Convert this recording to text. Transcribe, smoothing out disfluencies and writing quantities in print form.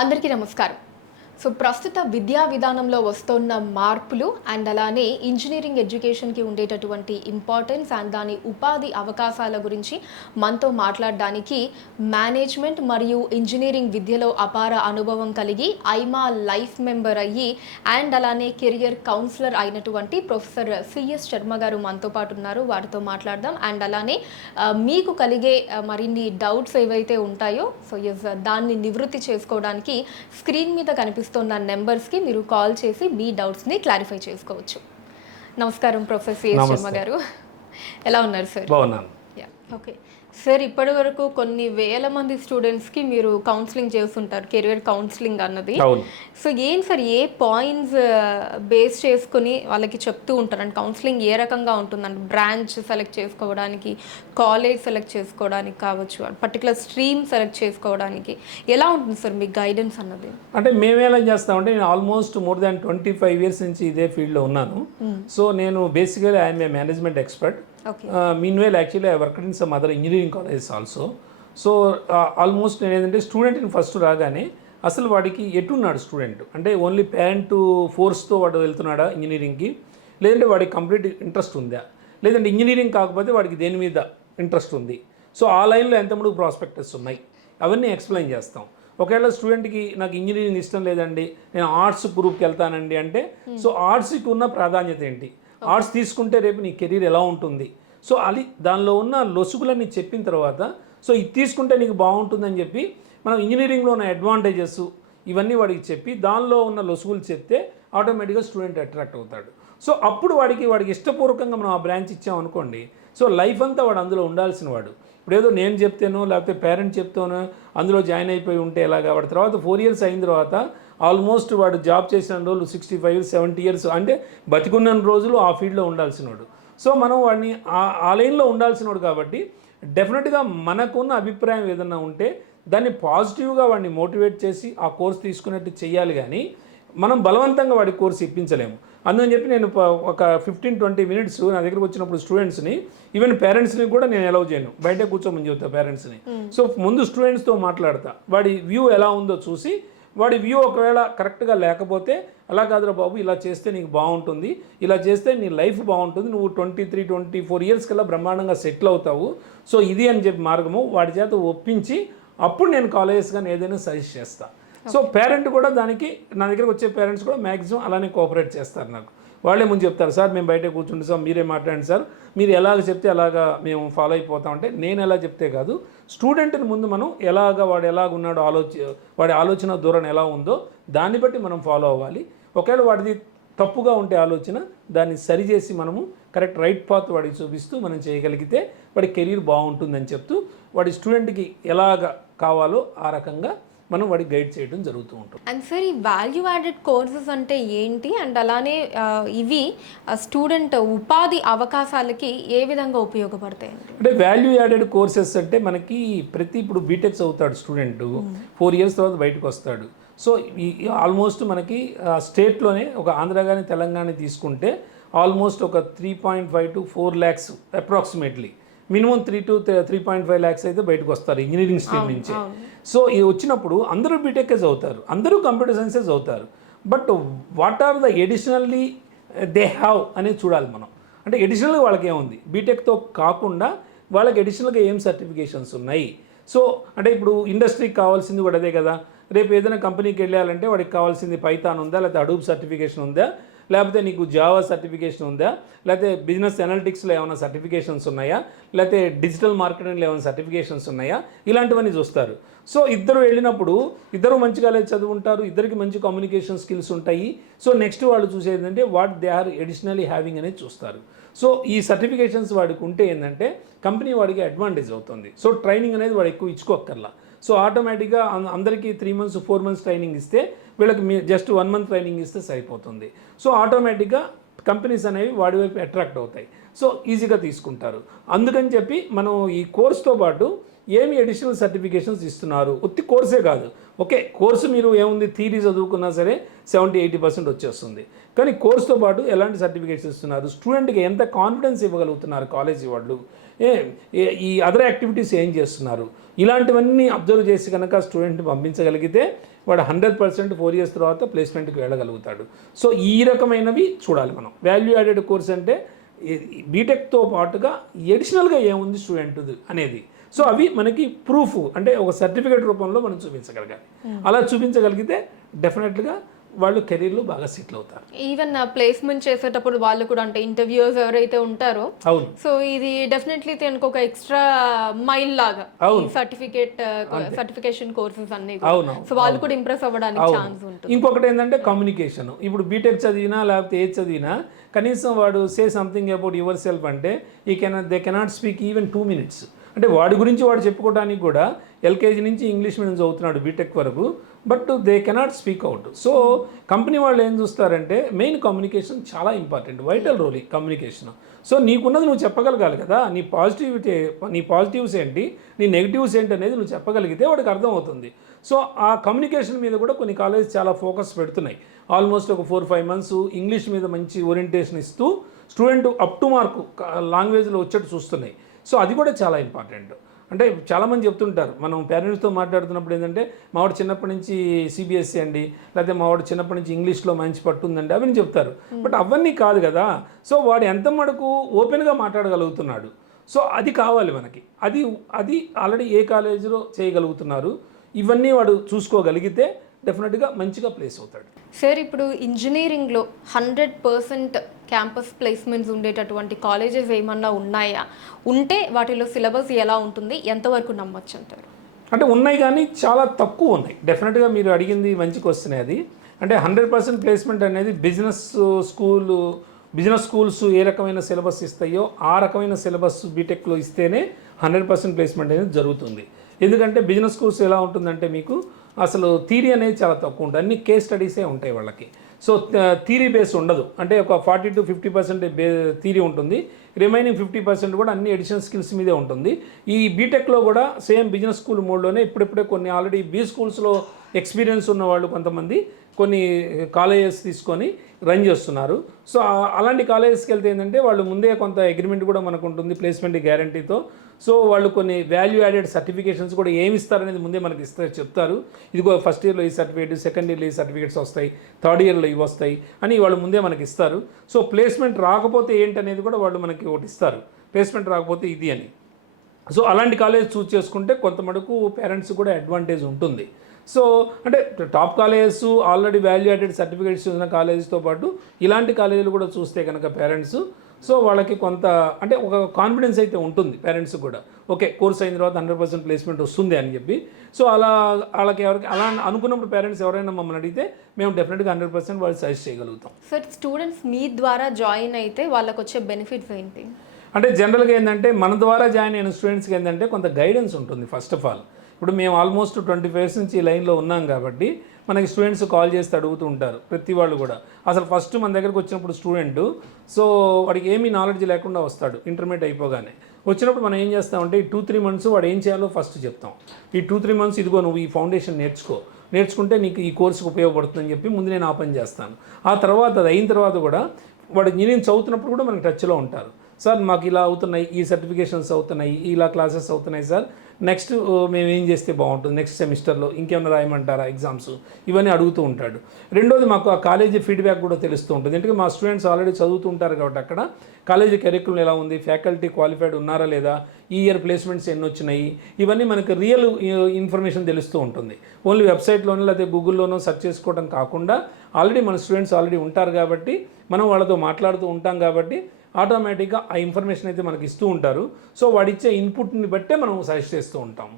అందరికీ నమస్కారం. సో ప్రస్తుత విద్యా విధానంలో వస్తున్న మార్పులు అండ్ అలానే ఇంజనీరింగ్ ఎడ్యుకేషన్కి ఉండేటటువంటి ఇంపార్టెన్స్ అండ్ దాని ఉపాధి అవకాశాల గురించి మనతో మాట్లాడడానికి మేనేజ్మెంట్ మరియు ఇంజనీరింగ్ విద్యలో అపార అనుభవం కలిగి ఐమా లైఫ్ మెంబర్ అయ్యి అండ్ అలానే కెరియర్ కౌన్సిలర్ అయినటువంటి ప్రొఫెసర్ సిఎస్ శర్మ గారు మనతో పాటు ఉన్నారు. వారితో మాట్లాడదాం. అండ్ అలానే మీకు కలిగే మరిన్ని డౌట్స్ ఏవైతే ఉంటాయో సో దాన్ని నివృత్తి చేసుకోవడానికి స్క్రీన్ మీద కనిపిస్తున్న నెంబర్స్కి మీరు కాల్ చేసి మీ డౌట్స్ని క్లారిఫై చేసుకోవచ్చు. నమస్కారం ప్రొఫెసర్ సిఎస్ శర్మ గారు, ఎలా ఉన్నారు సార్? బాగున్నాను. ఓకే సార్, ఇప్పటి వరకు కొన్ని వేల మంది స్టూడెంట్స్కి మీరు కౌన్సిలింగ్ చేస్తుంటారు, కెరియర్ కౌన్సిలింగ్ అన్నది. సో ఏం సార్, ఏ పాయింట్స్ బేస్ చేసుకుని వాళ్ళకి చెప్తూ ఉంటారు? అంటే కౌన్సిలింగ్ ఏ రకంగా ఉంటుందంటే బ్రాంచ్ సెలెక్ట్ చేసుకోవడానికి, కాలేజ్ సెలెక్ట్ చేసుకోవడానికి కావచ్చు, పర్టికులర్ స్ట్రీమ్ సెలెక్ట్ చేసుకోవడానికి ఎలా ఉంటుంది సార్ మీ గైడెన్స్ అన్నది? అంటే మేము ఎలా చేస్తామంటే, నేను ఆల్మోస్ట్ మోర్ దాన్ 25 years నుంచి ఇదే ఫీల్డ్లో ఉన్నాను. సో నేను basically I'm a management expert. Meanwhile actually I worked in some other engineering colleges also. So almost నేను ఏంటంటే స్టూడెంట్ని ఫస్ట్ రాగానే అసలు వాడికి ఎటున్నాడు స్టూడెంట్, అంటే ఓన్లీ పేరెంట్ ఫోర్స్తో వాడు వెళ్తున్నాడా ఇంజనీరింగ్కి, లేదంటే వాడికి కంప్లీట్ ఇంట్రెస్ట్ ఉందా, లేదంటే ఇంజనీరింగ్ కాకపోతే వాడికి దేని మీద ఇంట్రెస్ట్ ఉంది, సో ఆ లైన్లో ఎంతమంది ప్రాస్పెక్టస్ ఉన్నాయి అవన్నీ ఎక్స్ప్లెయిన్ చేస్తాం. ఒకవేళ స్టూడెంట్కి నాకు ఇంజనీరింగ్ ఇష్టం లేదండి, నేను ఆర్ట్స్ గ్రూప్కి వెళ్తానండి అంటే, సో ఆర్ట్స్కి ఉన్న ప్రాధాన్యత ఏంటి, ఆర్ట్స్ తీసుకుంటే రేపు నీ కెరీర్ ఎలా ఉంటుంది, సో అది దానిలో ఉన్న లొసుగులన్నీ చెప్పిన తర్వాత సో ఇది తీసుకుంటే నీకు బాగుంటుందని చెప్పి మనం ఇంజనీరింగ్లో ఉన్న అడ్వాంటేజెస్ ఇవన్నీ వాడికి చెప్పి దానిలో ఉన్న లొసుగులు చెప్తే ఆటోమేటిక్గా స్టూడెంట్ అట్రాక్ట్ అవుతాడు. సో అప్పుడు వాడికి ఇష్టపూర్వకంగా మనం ఆ బ్రాంచ్ ఇచ్చామనుకోండి, సో లైఫ్ అంతా వాడు అందులో ఉండాల్సిన వాడు. ఇప్పుడు ఏదో నేను చెప్తేనో లేకపోతే పేరెంట్ చెప్తానో అందులో జాయిన్ అయిపోయి ఉంటే ఎలాగా, వాడి తర్వాత 4 years అయిన తర్వాత ఆల్మోస్ట్ వాడు జాబ్ చేసిన రోజులు 65 years 70 years అంటే బతికున్న రోజులు ఆ ఫీల్డ్లో ఉండాల్సినవాడు. సో మనం వాడిని ఆ లైన్లో ఉండాల్సినవాడు కాబట్టి డెఫినెట్గా మనకున్న అభిప్రాయం ఏదన్నా ఉంటే దాన్ని పాజిటివ్గా వాడిని మోటివేట్ చేసి ఆ కోర్స్ తీసుకున్నట్టు చేయాలి, కానీ మనం బలవంతంగా వాడి కోర్స్ ఇప్పించలేము. అందుకని చెప్పి నేను ఒక 15-20 minutes నా దగ్గరకు వచ్చినప్పుడు స్టూడెంట్స్ని, ఈవెన్ పేరెంట్స్ని కూడా నేను అలౌ చేయను, బయటే కూర్చోమని చెబుతా పేరెంట్స్ని. సో ముందు స్టూడెంట్స్తో మాట్లాడతా, వాడి వ్యూ ఎలా ఉందో చూసి, వాడి వ్యూ ఒకవేళ కరెక్ట్గా లేకపోతే అలా కాదురా బాబు ఇలా చేస్తే నీకు బాగుంటుంది, ఇలా చేస్తే నీ లైఫ్ బాగుంటుంది, నువ్వు 23-24 years కల్లా బ్రహ్మాండంగా సెటిల్ అవుతావు, సో ఇది అని చెప్పి మార్గము వాడి చేత ఒప్పించి అప్పుడు నేను కాలేజెస్ కానీ ఏదైనా సజెస్ట్ చేస్తాను. సో పేరెంట్ కూడా దానికి, నా దగ్గరకు వచ్చే పేరెంట్స్ కూడా మ్యాక్సిమం అలానే కోఆపరేట్ చేస్తారు. నాకు వాళ్ళే ముందు చెప్తారు, సార్ మేము బయట కూర్చుంటే సార్ మీరే మాట్లాడండి సార్, మీరు ఎలాగ చెప్తే అలాగా మేము ఫాలో అయిపోతామంటే, నేను ఎలా చెప్తే కాదు స్టూడెంట్ని ముందు మనం వాడు ఎలాగ ఉన్నాడో వాడి ఆలోచన ధోరణి ఎలా ఉందో దాన్ని బట్టి మనం ఫాలో అవ్వాలి. ఒకవేళ వాడిది తప్పుగా ఉంటే ఆలోచన దాన్ని సరిచేసి మనము కరెక్ట్ రైట్ పాత్ వాడికి చూపిస్తూ మనం చేయగలిగితే వాడి కెరీర్ బాగుంటుందని చెప్తూ వాడి స్టూడెంట్కి ఎలాగ కావాలో ఆ రకంగా మనం వాడికి గైడ్ చేయడం జరుగుతూ ఉంటుంది. అండ్ సార్, ఈ వాల్యూ యాడెడ్ కోర్సెస్ అంటే ఏంటి, అండ్ అలానే ఇవి స్టూడెంట్ ఉపాధి అవకాశాలకి ఏ విధంగా ఉపయోగపడతాయి? అంటే వాల్యూ యాడెడ్ కోర్సెస్ అంటే మనకి ఇప్పుడు బీటెక్స్ అవుతాడు స్టూడెంట్, 4 years తర్వాత బయటకు వస్తాడు. సో ఆల్మోస్ట్ మనకి స్టేట్లోనే ఒక ఆంధ్ర కానీ తెలంగాణ తీసుకుంటే ఆల్మోస్ట్ ఒక 3.5 to 4 lakhs approximately, minimum 3 to 3.5 lakhs అయితే బయటకు వస్తారు ఇంజనీరింగ్ స్ట్రీమ్ నుంచి. సో ఇది వచ్చినప్పుడు అందరూ బీటెక్ చదువుతారు, అందరూ కంప్యూటర్ సైన్సెస్ చదువుతారు, but what are the additionally they have అనేది చూడాలి మనం. అంటే ఎడిషనల్గా వాళ్ళకి ఏముంది, బీటెక్తో కాకుండా వాళ్ళకి ఎడిషనల్గా ఏం సర్టిఫికేషన్స్ ఉన్నాయి. సో అంటే ఇప్పుడు ఇండస్ట్రీకి కావాల్సింది కూడా అదే కదా, రేపు ఏదైనా కంపెనీకి వెళ్ళాలంటే వాడికి కావాల్సింది పైథాన్ ఉందా, లేకపోతే అడూబ్ సర్టిఫికేషన్ ఉందా, లేకపోతే నీకు జావా సర్టిఫికేషన్ ఉందా, లేకపోతే బిజినెస్ అనలిటిక్స్లో ఏమైనా సర్టిఫికేషన్స్ ఉన్నాయా, లేకపోతే డిజిటల్ మార్కెటింగ్లో ఏమైనా సర్టిఫికేషన్స్ ఉన్నాయా, ఇలాంటివన్నీ చూస్తారు. సో ఇద్దరు వెళ్ళినప్పుడు ఇద్దరు మంచిగా చదువుంటారు, ఇద్దరికి మంచి కమ్యూనికేషన్ స్కిల్స్ ఉంటాయి. సో నెక్స్ట్ వాళ్ళు చూసేది ఏంటంటే వాట్ దే ఆర్ ఎడిషనలీ హ్యావింగ్ అనేది చూస్తారు. సో ఈ సర్టిఫికేషన్స్ వాడికి ఉంటే ఏంటంటే కంపెనీ వాడికి అడ్వాంటేజ్ అవుతుంది. సో ట్రైనింగ్ అనేది వాడు ఎక్కువ ఇచ్చుకోక్కర్లా. సో ఆటోమేటిక్గా అందరికీ 3 months 4 months ట్రైనింగ్ ఇస్తే వీళ్ళకి జస్ట్ 1 month ట్రైనింగ్ ఇస్తే సరిపోతుంది. సో ఆటోమేటిక్గా కంపెనీస్ అనేవి వాడి వైపు అట్రాక్ట్ అవుతాయి, సో ఈజీగా తీసుకుంటారు. అందుకని చెప్పి మనం ఈ కోర్స్తో పాటు ఏమి అడిషనల్ సర్టిఫికేషన్స్ ఇస్తున్నారు, ఉత్తి కోర్సే కాదు. ఓకే, కోర్సు మీరు ఏముంది థియరీ చదువుకున్నా సరే 70-80% వచ్చేస్తుంది, కానీ కోర్సుతో పాటు ఎలాంటి సర్టిఫికేట్స్ ఇస్తున్నారు, స్టూడెంట్కి ఎంత కాన్ఫిడెన్స్ ఇవ్వగలుగుతున్నారు కాలేజీ వాళ్ళు, ఈ అదర్ యాక్టివిటీస్ ఏం చేస్తున్నారు, ఇలాంటివన్నీ అబ్జర్వ్ చేసి కనుక స్టూడెంట్ని పంపించగలిగితే వాడు 100% 4 years తర్వాత ప్లేస్మెంట్కి వెళ్ళగలుగుతాడు. సో ఈ రకమైనవి చూడాలి మనం. వాల్యూ యాడెడ్ కోర్స్ అంటే బీటెక్తో పాటుగా ఎడిషనల్గా ఏముంది స్టూడెంట్ అనేది. సో అవి మనకి ప్రూఫ్ అంటే ఒక సర్టిఫికేట్ రూపంలో మనం చూపించగలగాలి. అలా చూపించగలిగితే డెఫినెట్గా వాళ్ళు కెరీర్లో బాగా సెటిల్ అవుతారు. ఈవెన్ ప్లేస్మెంట్ చేసేటప్పుడు వాళ్ళు కూడా అంటే ఇంటర్వ్యూస్ ఎవరైతే ఉంటారో, అవును, సో ఇది డెఫినెట్లీ తనకు ఒక ఎక్స్ట్రా మైల్ లాగా సర్టిఫికేషన్ కోర్సెస్ అన్ని. అవును, సో వాళ్ళు కూడా ఇంప్రెస్ అవ్వడానికి ఛాన్స్ ఉంటుంది. ఇంకొకటి ఏంటంటే కమ్యూనికేషన్. ఇప్పుడు బీటెక్ చదివినా లేకపోతే ఏది చదివినా కనీసం వాడు say something about yourself అంటే they cannot speak even 2 minutes. అంటే వాడి గురించి వాడు చెప్పుకోవడానికి కూడా ఎల్కేజీ నుంచి ఇంగ్లీష్ మీడియం చదువుతున్నాడు బీటెక్ వరకు, but they cannot speak out. So company వాళ్ళు ఏం చూస్తారంటే మెయిన్ కమ్యూనికేషన్ చాలా ఇంపార్టెంట్, వైటల్ రోల్ ఈ కమ్యూనికేషన్. సో నీకున్నది నువ్వు చెప్పగలగాలి కదా, నీ పాజిటివ్స్ ఏంటి, నీ నెగిటివ్స్ ఏంటి అనేది నువ్వు చెప్పగలిగితే వాడికి అర్థమవుతుంది. సో ఆ కమ్యూనికేషన్ మీద కూడా కొన్ని కాలేజ్ చాలా ఫోకస్ పెడుతున్నాయి. ఆల్మోస్ట్ ఒక 4-5 months ఇంగ్లీష్ మీద మంచి ఓరియంటేషన్ ఇస్తూ స్టూడెంట్ అప్ టు మార్క్ లాంగ్వేజ్లో వచ్చేట్టు చూస్తున్నాయి. సో అది కూడా చాలా ఇంపార్టెంట్. అంటే చాలామంది చెప్తుంటారు, మనం పేరెంట్స్తో మాట్లాడుతున్నప్పుడు ఏంటంటే మావాడు చిన్నప్పటి నుంచి సిబిఎస్ఈ అండి, లేకపోతే మావాడు చిన్నప్పటి నుంచి ఇంగ్లీష్లో మంచి పట్టుందండి అవన్నీ చెప్తారు. బట్ అవన్నీ కాదు కదా. సో వాడు ఎంత మటుకు ఓపెన్గా మాట్లాడగలుగుతున్నాడు, సో అది కావాలి మనకి. అది ఆల్రెడీ ఏ కాలేజీలో చేయగలుగుతున్నారు, ఇవన్నీ వాడు చూసుకోగలిగితే డెఫినెట్గా మంచిగా ప్లేస్ అవుతాడు. సార్ ఇప్పుడు ఇంజనీరింగ్లో 100% క్యాంపస్ ప్లేస్మెంట్స్ ఉండేటటువంటి కాలేజెస్ ఏమన్నా ఉన్నాయా? ఉంటే వాటిలో సిలబస్ ఎలా ఉంటుంది, ఎంతవరకు నమ్మొచ్చు అంటారు? అంటే ఉన్నాయి కానీ చాలా తక్కువ ఉన్నాయి. డెఫినెట్గా మీరు అడిగింది మంచి క్వశ్చన్ అది. అంటే 100% ప్లేస్మెంట్ అనేది బిజినెస్ స్కూల్స్ ఏ రకమైన సిలబస్ ఇస్తాయో ఆ రకమైన సిలబస్ బీటెక్లో ఇస్తేనే 100% ప్లేస్మెంట్ అనేది జరుగుతుంది. ఎందుకంటే బిజినెస్ స్కూల్స్ ఎలా ఉంటుందంటే మీకు అసలు థీరీ అనేది చాలా తక్కువ ఉంటుంది, అన్ని కేస్ స్టడీసే ఉంటాయి వాళ్ళకి. సో థీరీ బేస్ ఉండదు. అంటే ఒక 40-50% థీరీ ఉంటుంది, రిమైనింగ్ 50% కూడా అన్ని ఎడిషనల్ స్కిల్స్ మీదే ఉంటుంది. ఈ బీటెక్లో కూడా సేమ్ బిజినెస్ స్కూల్ మోడ్లోనే ఇప్పుడిప్పుడే కొన్ని ఆల్రెడీ బీ స్కూల్స్లో ఎక్స్పీరియన్స్ ఉన్న వాళ్ళు కొంతమంది కొన్ని కాలేజెస్ తీసుకొని రన్ చేస్తున్నారు. సో అలాంటి కాలేజెస్కి వెళ్తే ఏంటంటే వాళ్ళు ముందే కొంత అగ్రిమెంట్ కూడా మనకు ఉంటుంది ప్లేస్మెంట్ గ్యారంటీతో. సో వాళ్ళు కొన్ని వాల్యూ యాడెడ్ సర్టిఫికేషన్స్ కూడా ఏమి ఇస్తారనేది ముందే మనకి చెప్తారు. ఇదిగో ఫస్ట్ ఇయర్లో ఈ సర్టిఫికేట్, సెకండ్ ఇయర్లో ఈ సర్టిఫికేట్స్ వస్తాయి, థర్డ్ ఇయర్లో ఇవి వస్తాయి అని వాళ్ళు ముందే మనకి ఇస్తారు. సో ప్లేస్మెంట్ రాకపోతే ఏంటనేది కూడా వాళ్ళు మనకి ఒకటి ఇస్తారు, ప్లేస్మెంట్ రాకపోతే ఇది అని. సో అలాంటి కాలేజ్ చూస్ చేసుకుంటే కొంత మటుకు పేరెంట్స్ కూడా అడ్వాంటేజ్ ఉంటుంది. సో అంటే top colleges already value added certificates ఉన్న కాలేజెస్తో పాటు ఇలాంటి కాలేజీలు కూడా చూస్తే కనుక పేరెంట్స్, సో వాళ్ళకి కొంత అంటే ఒక కాన్ఫిడెన్స్ అయితే ఉంటుంది పేరెంట్స్ కూడా, ఓకే కోర్స్ అయిన తర్వాత 100% ప్లేస్మెంట్ వస్తుంది అని చెప్పి. సో వాళ్ళకి ఎవరికి అలా అనుకున్నప్పుడు పేరెంట్స్ ఎవరైనా మమ్మల్ని అడిగితే మేము డెఫినెట్గా 100% వాళ్ళు సజెస్ట్ చేయగలుగుతాం. సార్ స్టూడెంట్స్ మీ ద్వారా జాయిన్ అయితే వాళ్ళకి వచ్చే బెనిఫిట్స్ ఏంటి? అంటే జనరల్గా ఏంటంటే మన ద్వారా జాయిన్ అయిన స్టూడెంట్స్కి ఏంటంటే కొంత గైడెన్స్ ఉంటుంది. ఫస్ట్ ఆఫ్ ఆల్ ఇప్పుడు మేము ఆల్మోస్ట్ 25 years నుంచి ఈ లైన్లో ఉన్నాం కాబట్టి మనకి స్టూడెంట్స్ కాల్ చేసి అడుగుతూ ఉంటారు ప్రతి వాళ్ళు కూడా. అసలు ఫస్ట్ మన దగ్గరకు వచ్చినప్పుడు స్టూడెంట్ సో వాడికి ఏమీ నాలెడ్జ్ లేకుండా వస్తాడు ఇంటర్మీడియట్ అయిపోగానే. వచ్చినప్పుడు మనం ఏం చేస్తామంటే ఈ 2-3 months వాడు ఏం చేయాలో ఫస్ట్ చెప్తాం. ఈ 2-3 months ఇదిగో నువ్వు ఈ ఫౌండేషన్ నేర్చుకుంటే నీకు ఈ కోర్సుకు ఉపయోగపడుతుందని చెప్పి ముందు నేను ఆ పని చేస్తాను. ఆ తర్వాత అది అయిన తర్వాత కూడా వాడు ఇంజనీరింగ్ చదువుతున్నప్పుడు కూడా మనకి టచ్లో ఉంటారు. సార్ మాకు ఇలా అవుతున్నాయి, ఈ సర్టిఫికేషన్స్ అవుతున్నాయి, ఇలా క్లాసెస్ అవుతున్నాయి సార్, నెక్స్ట్ మేము ఏం చేస్తే బాగుంటుంది, నెక్స్ట్ సెమిస్టర్లో ఇంకేమైనా రాయమంటారా ఎగ్జామ్స్, ఇవన్నీ అడుగుతూ ఉంటాడు. రెండోది మాకు ఆ కాలేజీ ఫీడ్బ్యాక్ కూడా తెలుస్తూ ఉంటుంది. ఎందుకంటే మా స్టూడెంట్స్ ఆల్రెడీ చదువుతూ ఉంటారు కాబట్టి అక్కడ కాలేజీ కరిక్యులం ఎలా ఉంది, ఫ్యాకల్టీ క్వాలిఫైడ్ ఉన్నారా లేదా, ఈ ఇయర్ ప్లేస్మెంట్స్ ఎన్ని వచ్చినాయి, ఇవన్నీ మనకు రియల్ ఇన్ఫర్మేషన్ తెలుస్తూ ఉంటుంది. ఓన్లీ వెబ్సైట్లోనో లేకపోతే గూగుల్లోనో సెర్చ్ చేసుకోవడం కాకుండా ఆల్రెడీ మన స్టూడెంట్స్ ఆల్రెడీ ఉంటారు కాబట్టి మనం వాళ్ళతో మాట్లాడుతూ ఉంటాం కాబట్టి ఆటోమేటిక్గా ఆ ఇన్ఫర్మేషన్ అయితే మనకి ఇస్తూ ఉంటారు. సో వాడిచ్చే ఇన్పుట్ని బట్టే మనం సజెస్ట్ చేస్తూ ఉంటాం.